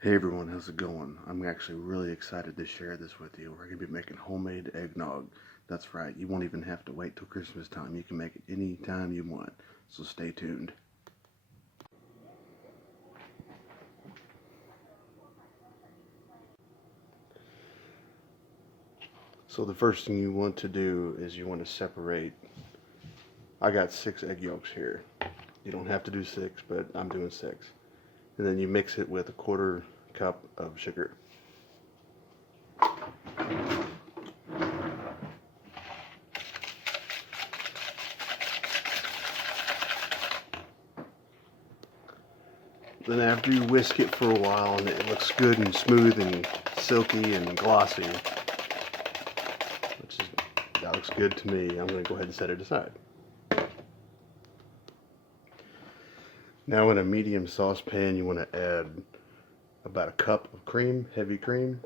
Hey everyone, how's it going? I'm actually really excited to share this with you. We're going to be making homemade eggnog. That's right, you won't even have to wait till Christmas time. You can make it any time you want. So stay tuned. So the first thing you want to do is you want to separate. I got 6 egg yolks here. You don't have to do 6, but I'm doing 6. And then you mix it with a 1/4 cup of sugar. Then after you whisk it for a while and it looks good and smooth and silky and glossy, that looks good to me, I'm going to go ahead and set it aside. Now in a medium saucepan you want to add about a cup of cream, heavy cream,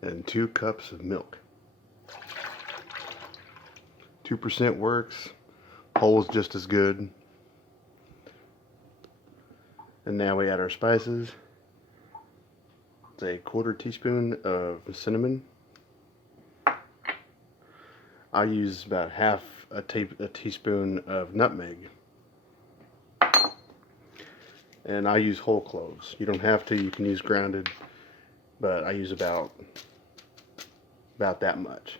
and 2 cups of milk. 2% works, whole is just as good. And now we add our spices. It's a 1/4 teaspoon of cinnamon. I use about half a teaspoon of nutmeg. And I use whole cloves. You don't have to, you can use grounded, but I use about that much.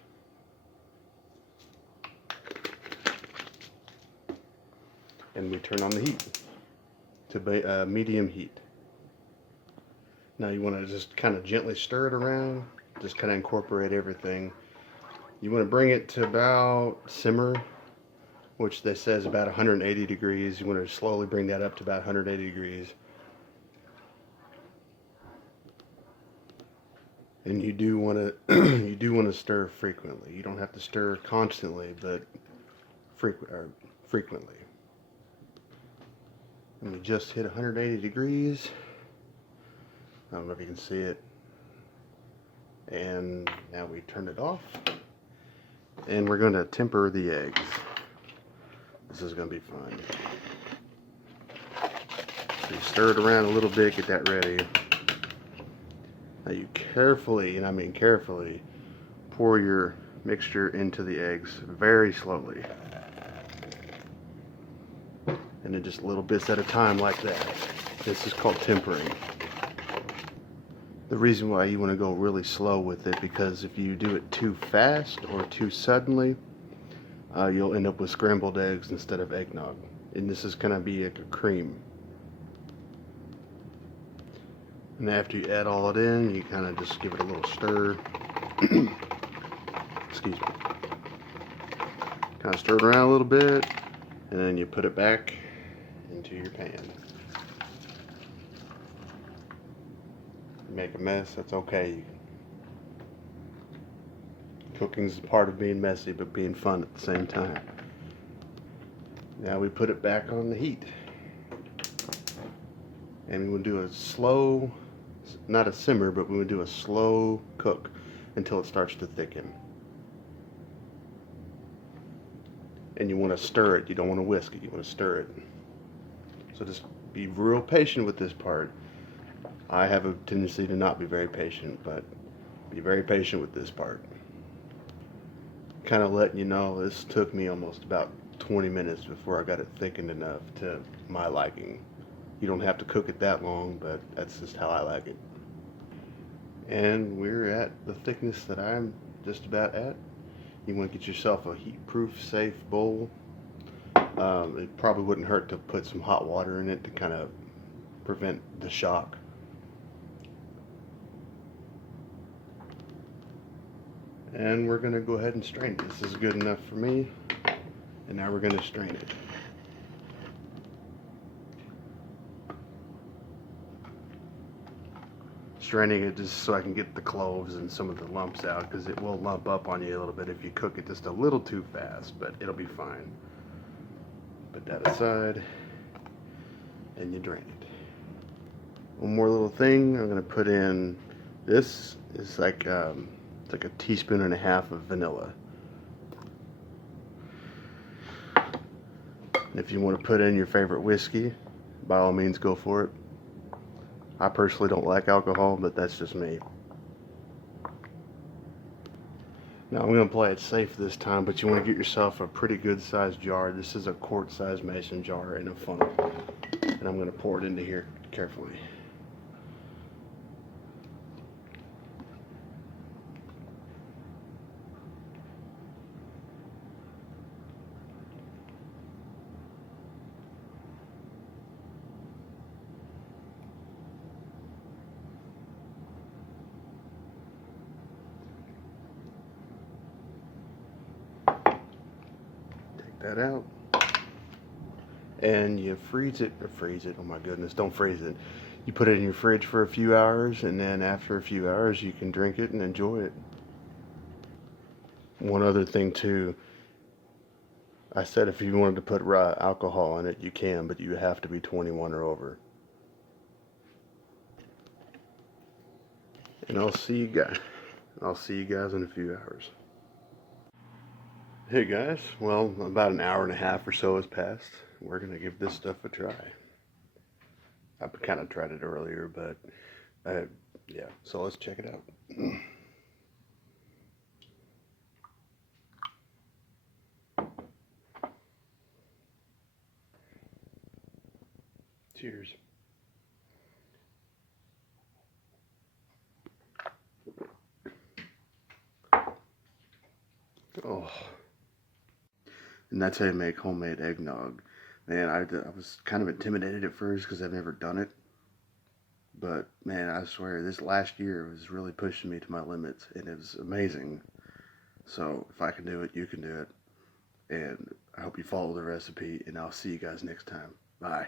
And we turn on the heat to medium heat. Now you want to just kind of gently stir it around, just kind of incorporate everything. You want to bring it to about simmer, which they say is about 180 degrees. You want to slowly bring that up to about 180 degrees. And you do want to stir frequently. You don't have to stir constantly, but frequently. And we just hit 180 degrees. I don't know if you can see it. And now we turn it off. And we're going to temper the eggs. This is going to be fun. So you stir it around a little bit, get that ready. Now you carefully, and I mean carefully, pour your mixture into the eggs very slowly. And then just little bits at a time like that. This is called tempering. The reason why you want to go really slow with it, because if you do it too fast or too suddenly, you'll end up with scrambled eggs instead of eggnog. And this is going to be like a cream. And after you add all it in, you kind of just give it a little stir. Excuse me. Kind of stir it around a little bit, and then you put it back into your pan. Make a mess, that's okay. Cooking's part of being messy, but being fun at the same time. Now we put it back on the heat. And we'll do a slow, not a simmer, but we will do a slow cook until it starts to thicken. And you want to stir it, you don't want to whisk it, you want to stir it. So just be real patient with this part. I have a tendency to not be very patient, but be very patient with this part. Kind of letting you know, this took me almost about 20 minutes before I got it thickened enough to my liking. You don't have to cook it that long, but that's just how I like it. And we're at the thickness that I'm just about at. You want to get yourself a heat-proof, safe bowl. It probably wouldn't hurt to put some hot water in it to kind of prevent the shock. And we're going to go ahead and strain it. This is good enough for me. And now we're going to strain it. Straining it just so I can get the cloves and some of the lumps out, because it will lump up on you a little bit if you cook it just a little too fast, but it'll be fine. Put that aside, and you drain it. One more little thing I'm going to put in. This is like it's like a teaspoon and a half of vanilla. And if you want to put in your favorite whiskey, by all means go for it. I personally don't like alcohol, but that's just me. Now I'm going to play it safe this time, but you want to get yourself a pretty good sized jar. This is a quart sized mason jar in a funnel. And I'm going to pour it into here carefully. Take that out. And you freeze it, oh my goodness, don't freeze it. You put it in your fridge for a few hours, and then after a few hours you can drink it and enjoy it. One other thing too, I said if you wanted to put alcohol in it, you can, but you have to be 21 or over. And I'll see you guys in a few hours. Hey guys, well, about an hour and a half or so has passed. We're gonna give this stuff a try. I kind of tried it earlier, but yeah, so let's check it out. Cheers. Oh, and that's how you make homemade eggnog. Man, I was kind of intimidated at first because I've never done it. But man, I swear, this last year was really pushing me to my limits, and it was amazing. So if I can do it, you can do it. And I hope you follow the recipe, and I'll see you guys next time. Bye.